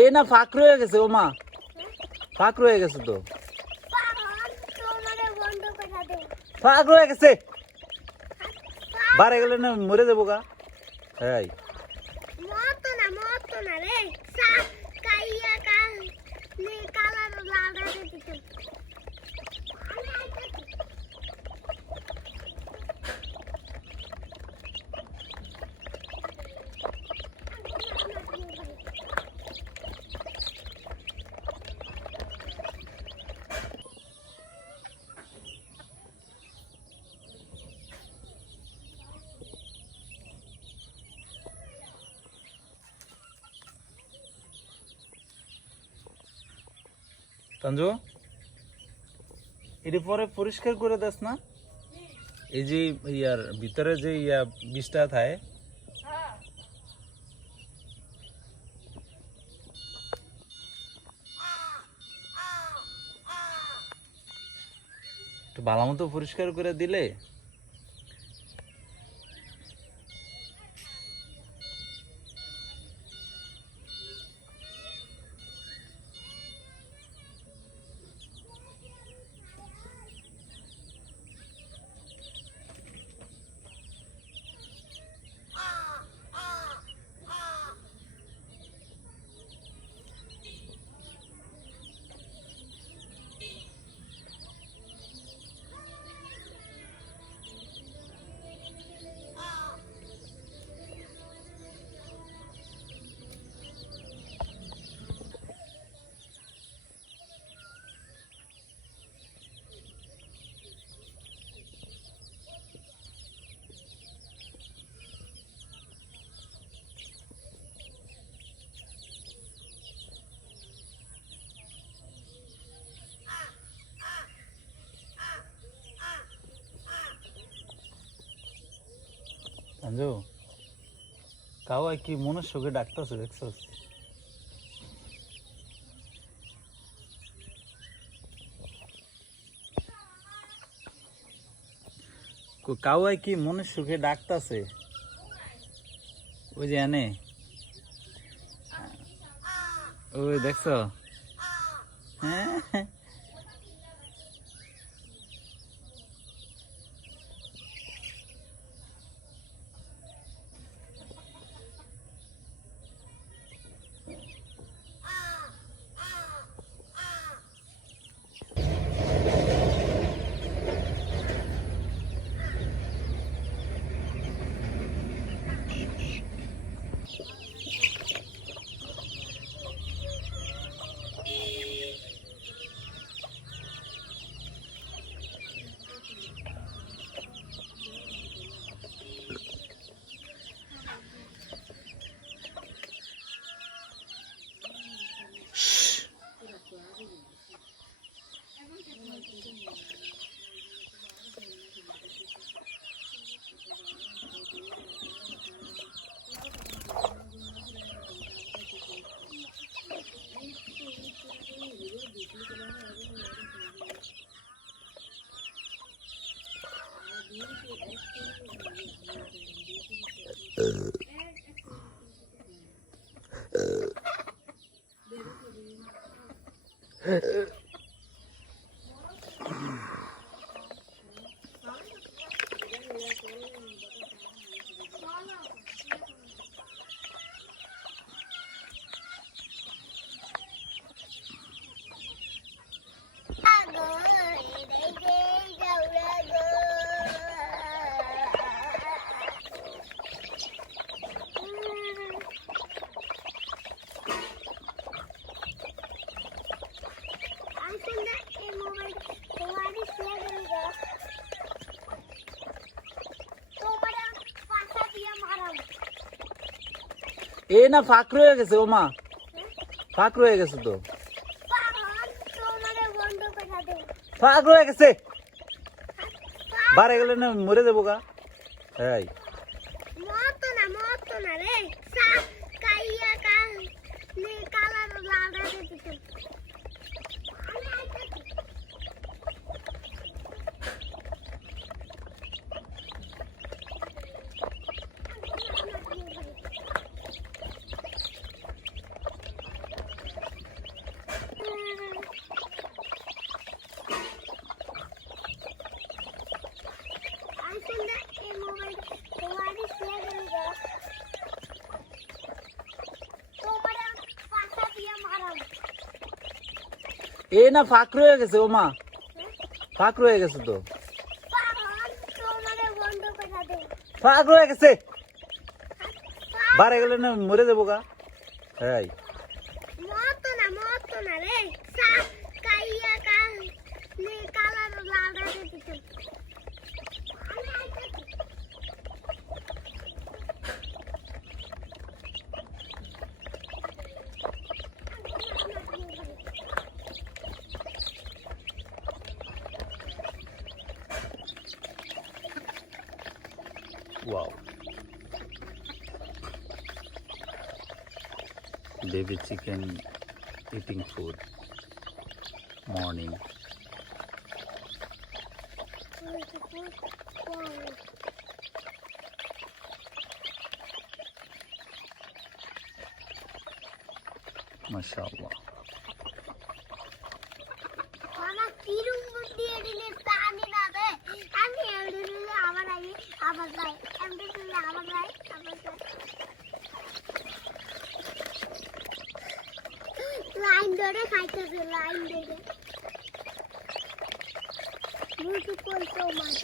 এ না ফাঁক রয়ে গেছে ও মা, ফাঁক রয়ে গেছে তো, ফাঁক রয়ে গেছে, বারে গেলে না মরে যাবো গা। হ্যাঁ তানজু, এর পরে পরিষ্কার করে দাস না, এই যে ইয়ার ভিতরে যে ইয়া বিষটা থাকে। একটু ভালো মতো পরিষ্কার করে দিলে তানজু, কাওয়াই কি মনের সুখে ডাকতেছে দেখছস? কাওয়াই কি মনের সুখে ডাকতেছে? ওই যে এনে, ওই দেখছো? হ্যাঁ এ না ফাঁক রয়ে গেছে ও মা, ফাঁক রয়ে গেছে তো, ফাঁক রয়ে গেছে, বারে গেলে না মরে যাবো গা। হ্যাঁ মতো না রে সা কাইয়া কাল নে কালার লাল রাতে দিতে এ না ফাঁক রয়ে গেছে ও মা, ফাঁক রয়ে গেছে তো, ফাঁক রয়ে গেছে, বারে গেলে না মরে যাবো গা। হ্যাঁ মতো না রে সা কাইয়া কাল নে কালার লাল রাতে দিতে Wow. Baby chicken eating food. Morning. MashaAllah. মামা কিরম বুদ্ধি এডিলে পানি না দে আমি এডিলে আবার আই আবার যাই এডিলে আবার যাই লাইন ধরে খাইতেছে লাইন ধরে মুটু করতো মাছ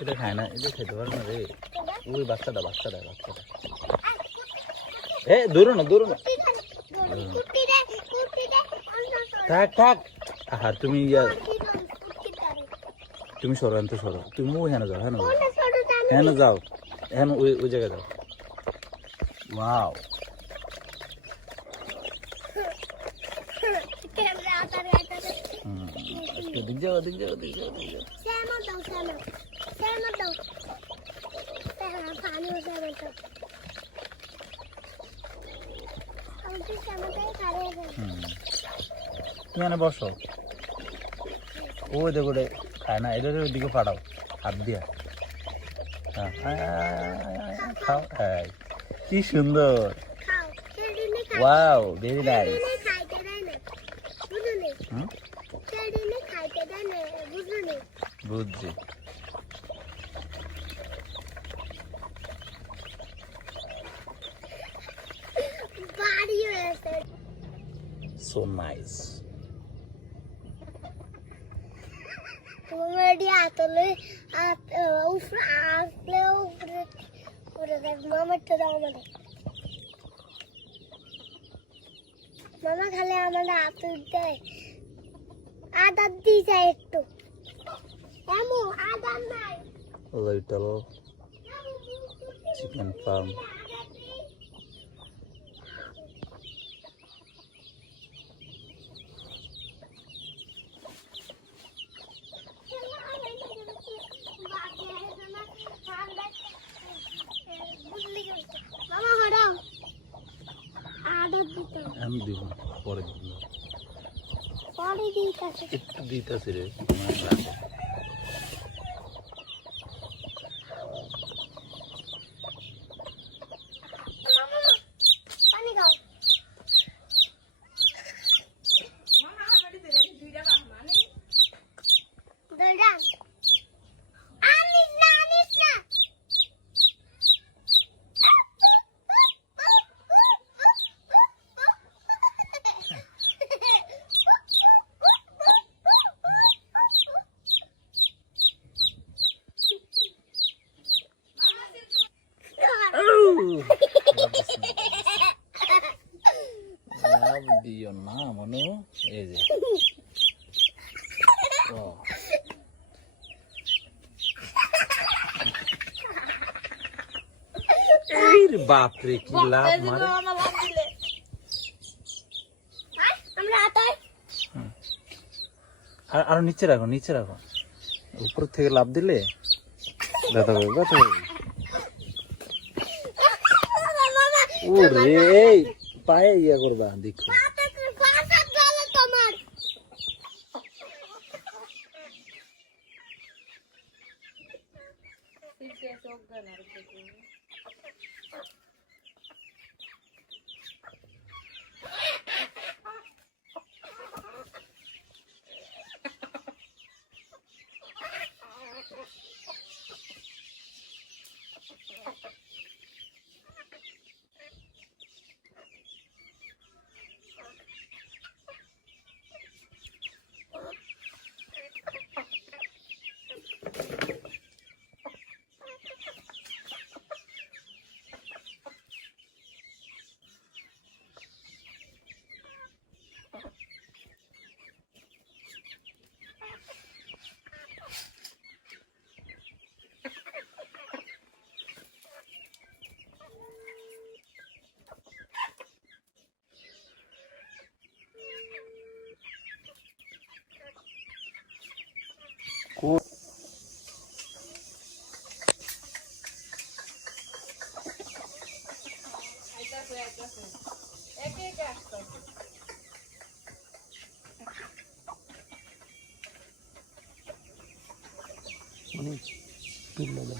এটা খায় না, এটা খেতে পারে না রে। ওই বাচ্চাটা এ দূরো না থাক। আহা তুমি তুমি সরো, এনতে সরো, তুমি হেন যাও, হেন যাও, হেন ওই জায়গায় যাও। ওয়াও, দিক যাও। তুমি এনে বসো, ওই দেখো খায় না, এদের ওইদিকে পাঠাও হাত দিয়া। খাও, হ্যাঁ কি সুন্দর, ওয়াও ভেরি নাইস। বুঝছি। So nice. Already atole mama to daw mane mama khale amara atul day adab di jay ekটু emu adab nai Little chicken farm. mama hodao adab dito আমি দিব পরে দিতাছে একটু দিতেছি রে। পানি খাও দৌড়ান আনিস না লাভ দিও না মনু, এই যে বাপরে কি লাভ মারে। আমরা আতাই আর নিচে রাখো, নিচে রাখো, উপর থেকে লাভ দিলে ব্যথা করবে, ব্যথা করবে। ওরে পায়ে ইয়া করবা দেখো। তোমার অনেক পিল্লা